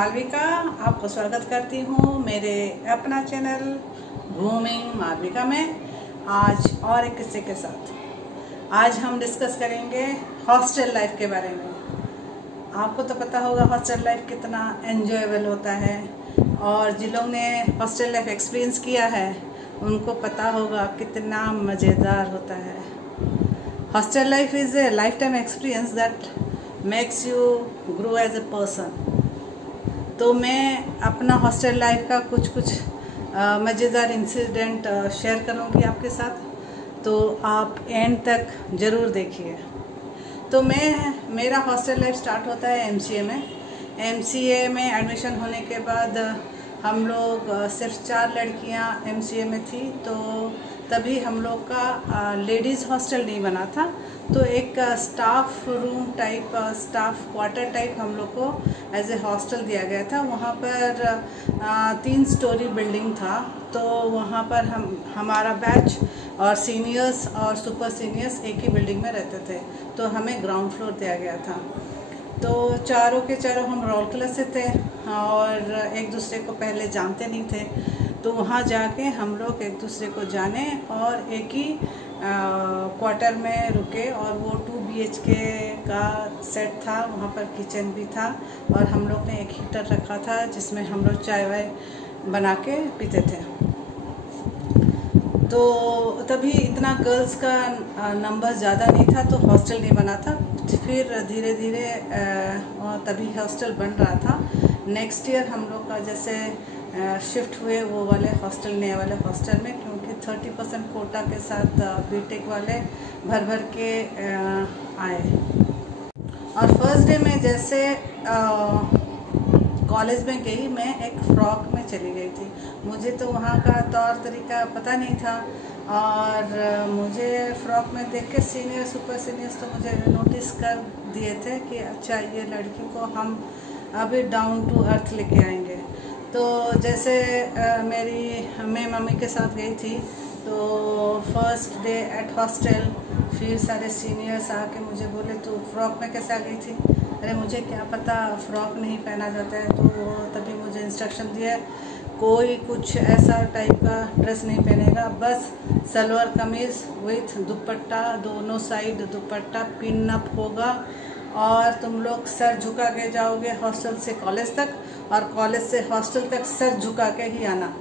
मालविका आपको स्वागत करती हूँ मेरे अपना चैनल घूमिंग मालविका में। आज और एक किस्से के साथ आज हम डिस्कस करेंगे हॉस्टल लाइफ के बारे में। आपको तो पता होगा हॉस्टल लाइफ कितना एंजॉयबल होता है, और जिन लोगों ने हॉस्टल लाइफ एक्सपीरियंस किया है उनको पता होगा कितना मज़ेदार होता है। Hostel life is a lifetime experience that makes you grow as a person. तो मैं अपना हॉस्टल लाइफ का कुछ मज़ेदार इंसिडेंट शेयर करूँगी आपके साथ, तो आप एंड तक ज़रूर देखिए। तो मेरा हॉस्टल लाइफ स्टार्ट होता है एमसीए में। एमसीए में एडमिशन होने के बाद हम लोग सिर्फ 4 लड़कियां एमसीए में थी, तो तभी हम लोग का लेडीज़ हॉस्टल नहीं बना था, तो एक staff room type, staff quarter type हम लोग को एज ए हॉस्टल दिया गया था। वहाँ पर 3 स्टोरी बिल्डिंग था, तो वहाँ पर हमारा बैच और सीनियर्स और सुपर सीनियर्स एक ही बिल्डिंग में रहते थे, तो हमें ग्राउंड फ्लोर दिया गया था। तो चारों के चारों हम रोल क्लास से थे और एक दूसरे को पहले जानते नहीं थे, तो वहाँ जाके हम लोग एक दूसरे को जाने और एक ही क्वार्टर में रुके, और वो 2 BHK का सेट था। वहाँ पर किचन भी था और हम लोग ने एक हीटर रखा था जिसमें हम लोग चाय वाय बना के पीते थे। तो तभी इतना गर्ल्स का नंबर ज़्यादा नहीं था, तो हॉस्टल नहीं बना था। फिर धीरे धीरे तभी हॉस्टल बन रहा था। नेक्स्ट ईयर हम लोग का जैसे शिफ्ट हुए वो वाले हॉस्टल, नए वाले हॉस्टल में, क्योंकि 30% कोटा के साथ बीटेक वाले भर के आए। और फर्स्ट डे में जैसे कॉलेज में गई, मैं एक फ्रॉक में चली गई थी। मुझे तो वहाँ का तौर तरीका पता नहीं था, और मुझे फ्रॉक में देख के सीनियर सुपर सीनियर्स तो मुझे नोटिस कर दिए थे कि अच्छा ये लड़की को हम अभी डाउन टू अर्थ लेके आएंगे। तो जैसे मैं मम्मी के साथ गई थी, तो फर्स्ट डे एट हॉस्टल फिर सारे सीनियर्स आके मुझे बोले तो फ्रॉक में कैसे आ गई थी। अरे मुझे क्या पता फ्रॉक नहीं पहना जाता है, तो वो तभी मुझे इंस्ट्रक्शन दिया कोई कुछ ऐसा टाइप का ड्रेस नहीं पहनेगा, बस सलवार कमीज़ विथ दुपट्टा, दोनों साइड दुपट्टा पिन अप होगा, और तुम लोग सर झुका के जाओगे हॉस्टल से कॉलेज तक, और कॉलेज से हॉस्टल तक सर झुका के ही आना।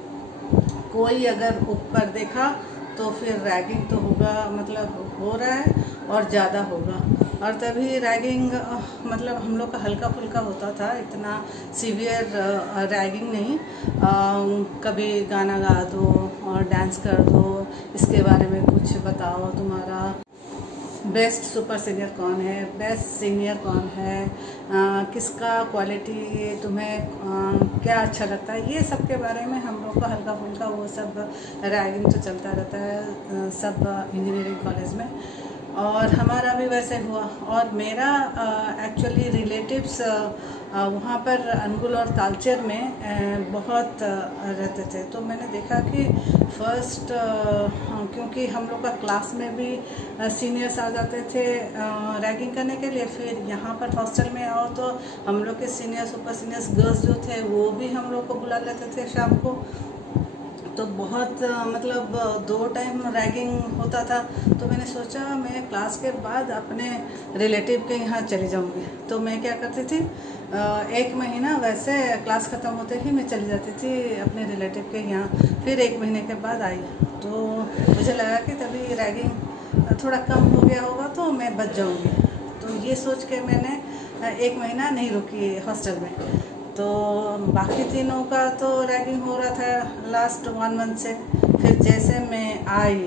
कोई अगर ऊपर देखा तो फिर रैगिंग तो होगा, मतलब हो रहा है और ज़्यादा होगा। और तभी रैगिंग मतलब हम लोग का हल्का फुल्का होता था, इतना सीवियर रैगिंग नहीं। कभी गाना गा दो और डांस कर दो, इसके बारे में कुछ बताओ, तुम्हारा बेस्ट सुपर सीनियर कौन है, बेस्ट सीनियर कौन है, किसका क्वालिटी तुम्हें क्या अच्छा लगता है, ये सब के बारे में हम लोग का हल्का फुल्का वो सब रैगिंग तो चलता रहता है सब इंजीनियरिंग कॉलेज में। और हमारा भी वैसे हुआ। और मेरा एक्चुअली रिलेटिव्स वहाँ पर अनुगुल और तालचेर में बहुत रहते थे, तो मैंने देखा कि फर्स्ट क्योंकि हम लोग का क्लास में भी सीनियर्स आ जाते थे रैगिंग करने के लिए, फिर यहाँ पर हॉस्टल में आओ तो हम लोग के सीनियर सुपर सीनियर्स गर्ल्स जो थे वो भी हम लोग को बुला लेते थे शाम को। तो बहुत मतलब 2 टाइम रैगिंग होता था। तो मैंने सोचा मैं क्लास के बाद अपने रिलेटिव के यहाँ चली जाऊँगी। तो मैं क्या करती थी, 1 महीना वैसे क्लास ख़त्म होते ही मैं चली जाती थी अपने रिलेटिव के यहाँ। फिर 1 महीने के बाद आई, तो मुझे लगा कि तभी रैगिंग थोड़ा कम हो गया होगा तो मैं बच जाऊँगी। तो ये सोच के मैंने 1 महीना नहीं रुकी हॉस्टल में। तो बाकी तीनों का तो रैगिंग हो रहा था लास्ट 1 मंथ से। फिर जैसे मैं आई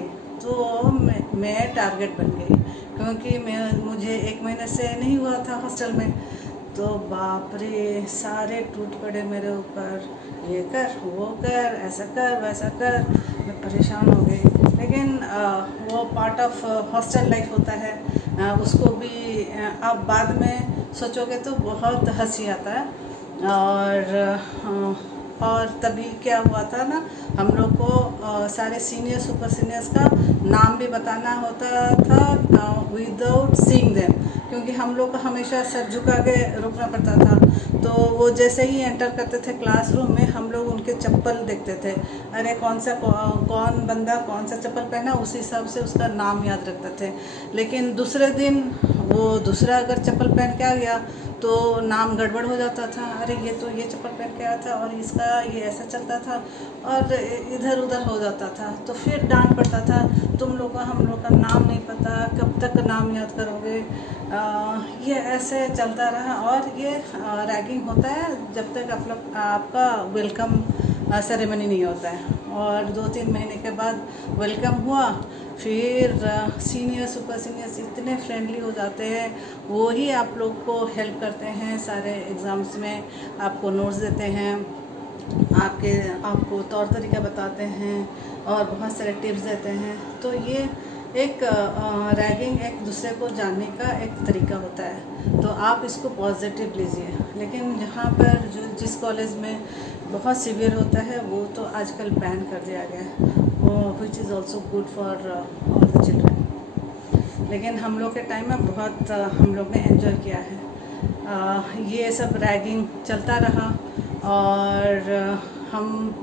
तो मैं टारगेट बन गई, क्योंकि मुझे 1 महीने से नहीं हुआ था हॉस्टल में। तो बाप रे, सारे टूट पड़े मेरे ऊपर, ये कर वो कर, ऐसा कर वैसा कर। मैं परेशान हो गई, लेकिन वो पार्ट ऑफ हॉस्टल लाइफ होता है। उसको भी आप बाद में सोचोगे तो बहुत हंसी आता है। और तभी क्या हुआ था ना, हम लोग को सारे सीनियर सुपर सीनियर्स का नाम भी बताना होता था विदाउट सीइंग देम, क्योंकि हम लोग को हमेशा सर झुका के रुकना पड़ता था। तो वो जैसे ही एंटर करते थे क्लासरूम में, हम लोग उनके चप्पल देखते थे, अरे कौन बंदा कौन सा चप्पल पहना, उसी हिसाब से उसका नाम याद रखते थे। लेकिन दूसरे दिन वो दूसरा अगर चप्पल पहन के आ गया तो नाम गड़बड़ हो जाता था, अरे ये तो ये चप्पल पहन के आया था और इसका ये ऐसा चलता था और इधर उधर हो जाता था। तो फिर डांट पड़ता था, तुम लोग का हम लोग का नाम नहीं पता, कब तक नाम याद करोगे। ये ऐसे चलता रहा और ये रैगिंग होता है जब तक आपका वेलकम सेरेमनी नहीं होता है। और 2-3 महीने के बाद वेलकम हुआ, फिर सीनियर सुपर सीनियर्स इतने फ्रेंडली हो जाते हैं, वो ही आप लोग को हेल्प करते हैं सारे एग्ज़ाम्स में, आपको नोट्स देते हैं, आपको तौर तरीका बताते हैं और बहुत सारे टिप्स देते हैं। तो ये एक रैगिंग एक दूसरे को जानने का एक तरीका होता है, तो आप इसको पॉजिटिव लीजिए। लेकिन जहाँ पर जिस कॉलेज में बहुत सीवियर होता है वो तो आजकल बैन कर दिया गया है, which is also good for all the children. लेकिन हम लोग के टाइम में बहुत हम लोग ने एंजॉय किया है। ये सब रैगिंग चलता रहा और हम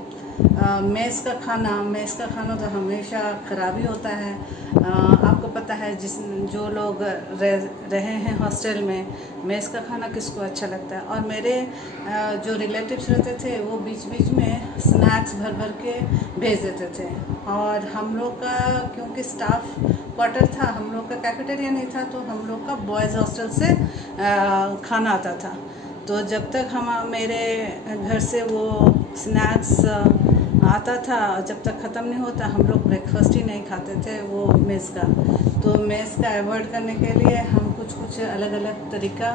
मेस का खाना तो हमेशा ख़राब ही होता है। आपको पता है जो लोग रहे हैं हॉस्टल में, मेस का खाना किसको अच्छा लगता है। और मेरे जो रिलेटिव्स रहते थे वो बीच बीच में स्नैक्स भर भर के भेज देते थे। और हम लोग का क्योंकि स्टाफ क्वार्टर था, हम लोग का कैफेटेरिया नहीं था, तो हम लोग का बॉयज़ हॉस्टल से खाना आता था। तो जब तक मेरे घर से वो स्नैक्स आता था, जब तक ख़त्म नहीं होता हम लोग ब्रेकफास्ट ही नहीं खाते थे वो मेस का। तो मेस का अवॉइड करने के लिए हम कुछ अलग अलग तरीका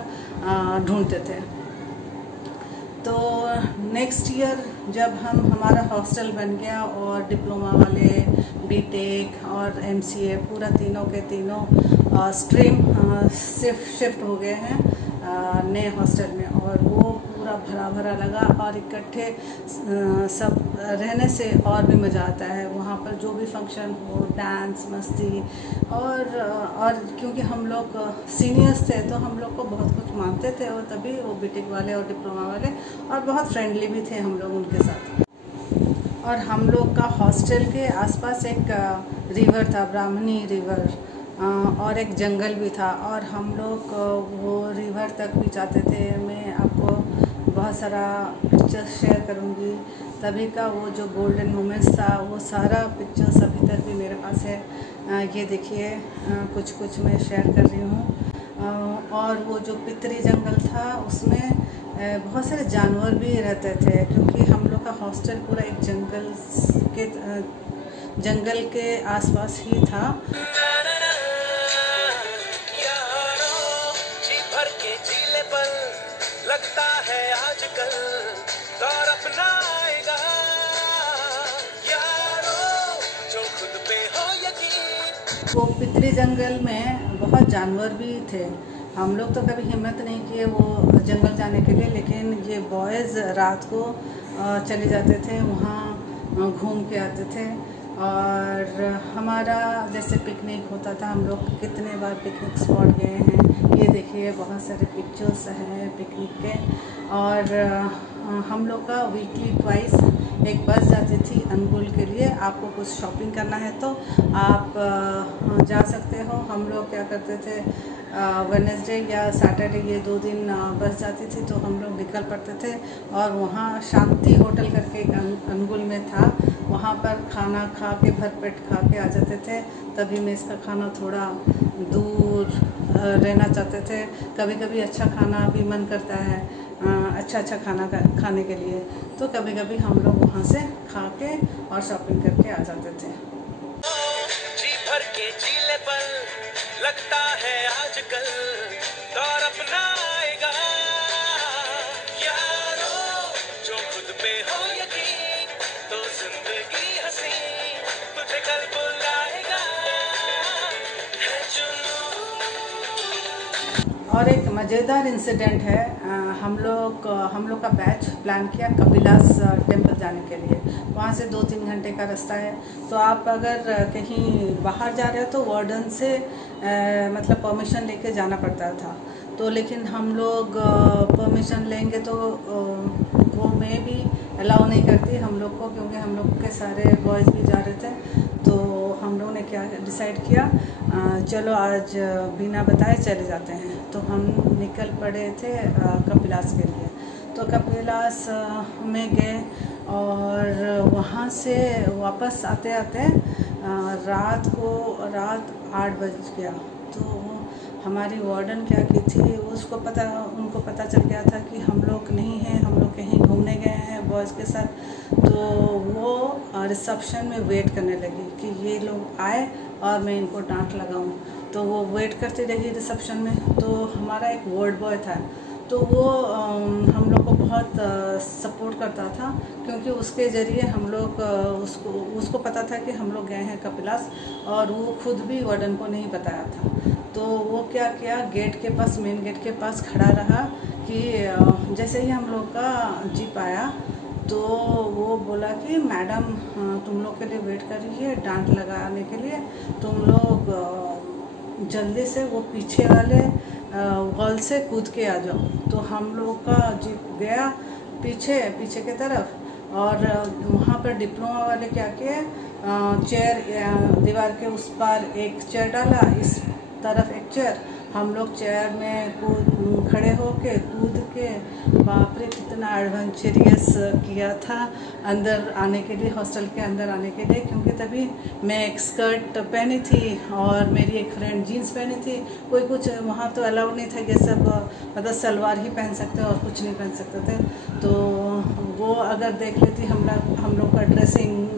ढूंढते थे। तो नेक्स्ट ईयर जब हमारा हॉस्टल बन गया और डिप्लोमा वाले, बीटेक और एमसीए पूरा तीनों के तीनों स्ट्रीम शिफ्ट हो गए हैं नए हॉस्टल में, और वो पूरा भरा भरा लगा और इकट्ठे सब रहने से और भी मज़ा आता है। वहाँ पर जो भी फंक्शन हो, डांस, मस्ती और क्योंकि हम लोग सीनियर्स थे तो हम लोग को बहुत कुछ मानते थे, और तभी वो बीटेक वाले और डिप्लोमा वाले और बहुत फ्रेंडली भी थे हम लोग उनके साथ। और हम लोग का हॉस्टल के आसपास एक रिवर था, ब्राह्मणी रिवर, और एक जंगल भी था, और हम लोग वो रिवर तक भी जाते थे। मैं आपको बहुत सारा पिक्चर्स शेयर करूँगी, तभी का वो जो गोल्डन मोमेंट्स था वो सारा पिक्चर्स अभी तक भी मेरे पास है। ये देखिए कुछ मैं शेयर कर रही हूँ। और वो जो पितरी जंगल था उसमें बहुत सारे जानवर भी रहते थे, क्योंकि हम लोग का हॉस्टल पूरा एक जंगल के आसपास ही था। लगता है आजकल दौर अपना आएगा, यारो जो खुद पे हो यकीन। वो पितरी जंगल में बहुत जानवर भी थे। हम लोग तो कभी हिम्मत नहीं किए वो जंगल जाने के लिए, लेकिन ये बॉयज़ रात को चले जाते थे, वहाँ घूम के आते थे। और हमारा जैसे पिकनिक होता था, हम लोग कितने बार पिकनिक स्पॉट गए हैं। ये देखिए बहुत सारे पिक्चर्स हैं पिकनिक के। और हम लोग का वीकली ट्वाइस एक बस जाती थी अनुगुल के लिए। आपको कुछ शॉपिंग करना है तो आप जा सकते हो। हम लोग क्या करते थे, वेडनेसडे या सैटरडे ये 2 दिन बस जाती थी तो हम लोग निकल पड़ते थे, और वहाँ शांति होटल करके एक अनुगुल में था, वहाँ पर खाना खा के भरपेट खा के आ जाते थे। तभी मैं इसका खाना थोड़ा दूर रहना चाहते थे। कभी कभी अच्छा खाना भी मन करता है, अच्छा खाना खाने के लिए, तो कभी कभी हम लोग वहाँ से खा के और शॉपिंग करके आ जाते थे। जी भर के जीले पर लगता है आजकल दौर अपना आएगा, यारो जो खुद पे हो यकीन तो जिंदगी हंसी तुझे कल बुलाएगा, है जुनून। और एक मज़ेदार इंसिडेंट है, हम लोग का बैच प्लान किया कपिलास टेम्पल जाने के लिए। वहाँ से 2-3 घंटे का रास्ता है, तो आप अगर कहीं बाहर जा रहे हो तो वार्डन से मतलब परमिशन लेके जाना पड़ता था। तो लेकिन हम लोग परमिशन लेंगे तो वो में भी अलाउ नहीं करती हम लोग को, क्योंकि हम लोग के सारे बॉयज़ भी जा रहे थे। तो हम लोगों ने क्या डिसाइड किया, चलो आज बिना बताए चले जाते हैं। तो हम निकल पड़े थे कपिलास के लिए। तो कपिलास में गए और वहाँ से वापस आते आते रात 8 बज गया। तो हमारी वार्डन क्या की थी, उनको पता चल गया था कि हम लोग नहीं हैं, हम लोग कहीं घूमने गए हैं बॉयज़ के साथ। तो वो रिसेप्शन में वेट करने लगी कि ये लोग आए और मैं इनको डांट लगाऊं। तो वो वेट करती रही रिसेप्शन में। तो हमारा एक वार्ड बॉय था, तो वो हम लोग को बहुत सपोर्ट करता था, क्योंकि उसके ज़रिए हम लोग उसको पता था कि हम लोग गए हैं कपिलास, और वो खुद भी वार्डन को नहीं बताया था। तो वो क्या किया, गेट के पास, मेन गेट के पास खड़ा रहा कि जैसे ही हम लोग का जीप आया तो वो बोला कि मैडम तुम लोग के लिए वेट कर रही है डांट लगाने के लिए, तुम लोग जल्दी से वो पीछे वाले वॉल से कूद के आ जाओ। तो हम लोग का जीप गया पीछे की तरफ, और वहाँ पर डिप्लोमा वाले क्या किए, चेयर दीवार के उस पार एक चेयर डाला, इस तरफ एक चेयर। हम लोग चेयर में खड़े होके कूद के, बाप रे कितना एडवेंचरियस किया था अंदर आने के लिए, हॉस्टल के अंदर आने के लिए। क्योंकि तभी मैं एक स्कर्ट पहनी थी और मेरी एक फ्रेंड जीन्स पहनी थी। कोई कुछ वहाँ तो अलाउड नहीं था, ये सब मतलब सलवार ही पहन सकते और कुछ नहीं पहन सकते थे। तो वो अगर देख लेती हम लोग का ड्रेसिंग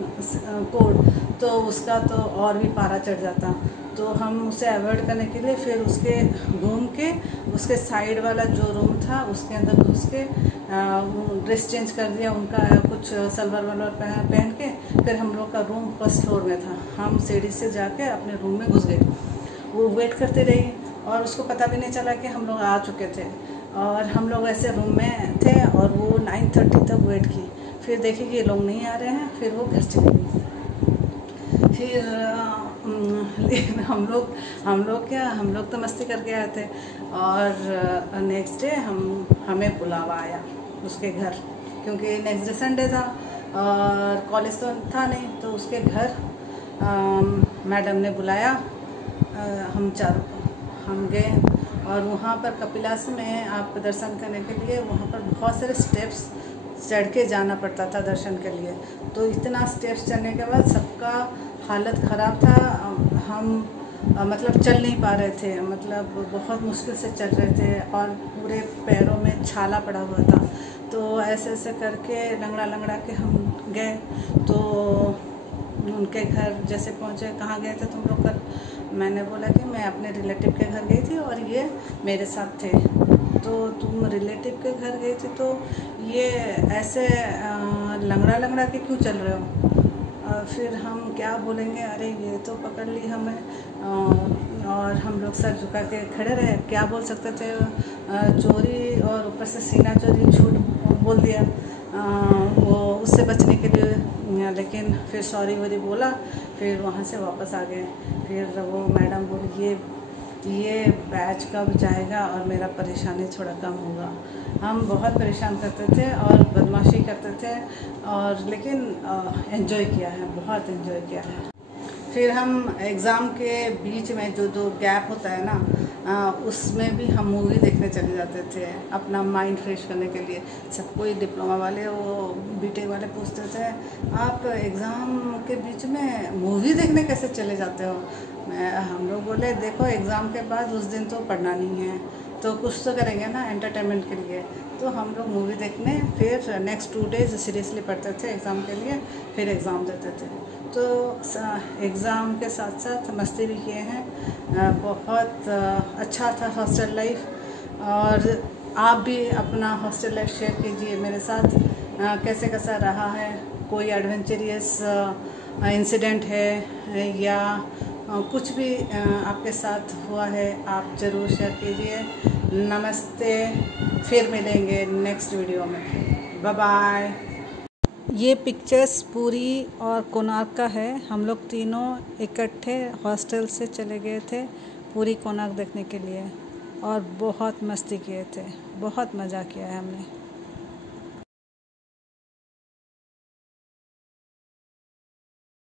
कोड, तो उसका तो और भी पारा चढ़ जाता। तो हम उसे अवॉइड करने के लिए फिर उसके घूम के उसके साइड वाला जो रूम था उसके अंदर घुस के ड्रेस चेंज कर दिया उनका, कुछ सलवार वलवार पहन के। फिर हम लोग का रूम फर्स्ट फ्लोर में था, हम सीढ़ी से जाके अपने रूम में घुस गए। वो वेट करते रही और उसको पता भी नहीं चला कि हम लोग आ चुके थे, और हम लोग ऐसे रूम में थे और वो 9:30 तक वेट की। फिर देखी कि ये लोग नहीं आ रहे हैं, फिर वो घर चले गई। फिर लेकिन हम लोग तो मस्ती करके आए थे। और नेक्स्ट डे हमें बुलावा आया उसके घर, क्योंकि नेक्स्ट डे संडे था और कॉलेज तो था नहीं। तो उसके घर मैडम ने बुलाया, हम गए। और वहाँ पर कपिलास में आप दर्शन करने के लिए वहाँ पर बहुत सारे स्टेप्स चढ़ के जाना पड़ता था दर्शन के लिए। तो इतना स्टेप्स चढ़ने के बाद सबका हालत ख़राब था। हम मतलब चल नहीं पा रहे थे, मतलब बहुत मुश्किल से चल रहे थे और पूरे पैरों में छाला पड़ा हुआ था। तो ऐसे करके लंगड़ा के हम गए। तो उनके घर जैसे पहुँचे, कहाँ गए थे तुम लोग कल? मैंने बोला कि मैं अपने रिलेटिव के घर गई थी और ये मेरे साथ थे। तो तुम रिलेटिव के घर गई थी तो ये ऐसे लंगड़ा के क्यों चल रहे हो? फिर हम क्या बोलेंगे, अरे ये तो पकड़ ली हमें। और हम लोग सर झुका के खड़े रहे, क्या बोल सकते थे? चोरी और ऊपर से सीना चोरी झूठ बोल दिया वो उससे बचने के लिए। लेकिन फिर सॉरी वॉरी बोला, फिर वहाँ से वापस आ गए। फिर वो मैडम बोली ये बैच कब जाएगा और मेरा परेशानी थोड़ा कम होगा। हम बहुत परेशान करते थे और बदमाशी करते थे, और लेकिन एंजॉय किया है, बहुत एंजॉय किया है। फिर हम एग्ज़ाम के बीच में जो गैप होता है ना, उसमें भी हम मूवी देखने चले जाते थे अपना माइंड फ्रेश करने के लिए। सब कोई डिप्लोमा वाले, वो बीटेक वाले पूछते थे आप एग्ज़ाम के बीच में मूवी देखने कैसे चले जाते हो? हम लोग बोले देखो एग्ज़ाम के बाद उस दिन तो पढ़ना नहीं है, तो कुछ तो करेंगे ना एंटरटेनमेंट के लिए। तो हम लोग मूवी देखने फिर नेक्स्ट 2 डेज़ सीरियसली पढ़ते थे एग्ज़ाम के लिए, फिर एग्ज़ाम देते थे। तो एग्ज़ाम के साथ साथ मस्ती भी किए हैं। बहुत अच्छा था हॉस्टल लाइफ। और आप भी अपना हॉस्टल लाइफ शेयर कीजिए मेरे साथ, कैसा रहा है, कोई एडवेंचरियस इंसिडेंट है या कुछ भी आपके साथ हुआ है, आप ज़रूर शेयर कीजिए। नमस्ते, फिर मिलेंगे नेक्स्ट वीडियो में। Bye bye. ये पिक्चर्स पूरी और कोणार्क का है। हम लोग तीनों इकट्ठे हॉस्टल से चले गए थे पूरी कोणार्क देखने के लिए। और बहुत मस्ती किए थे, बहुत मज़ा किया है हमने।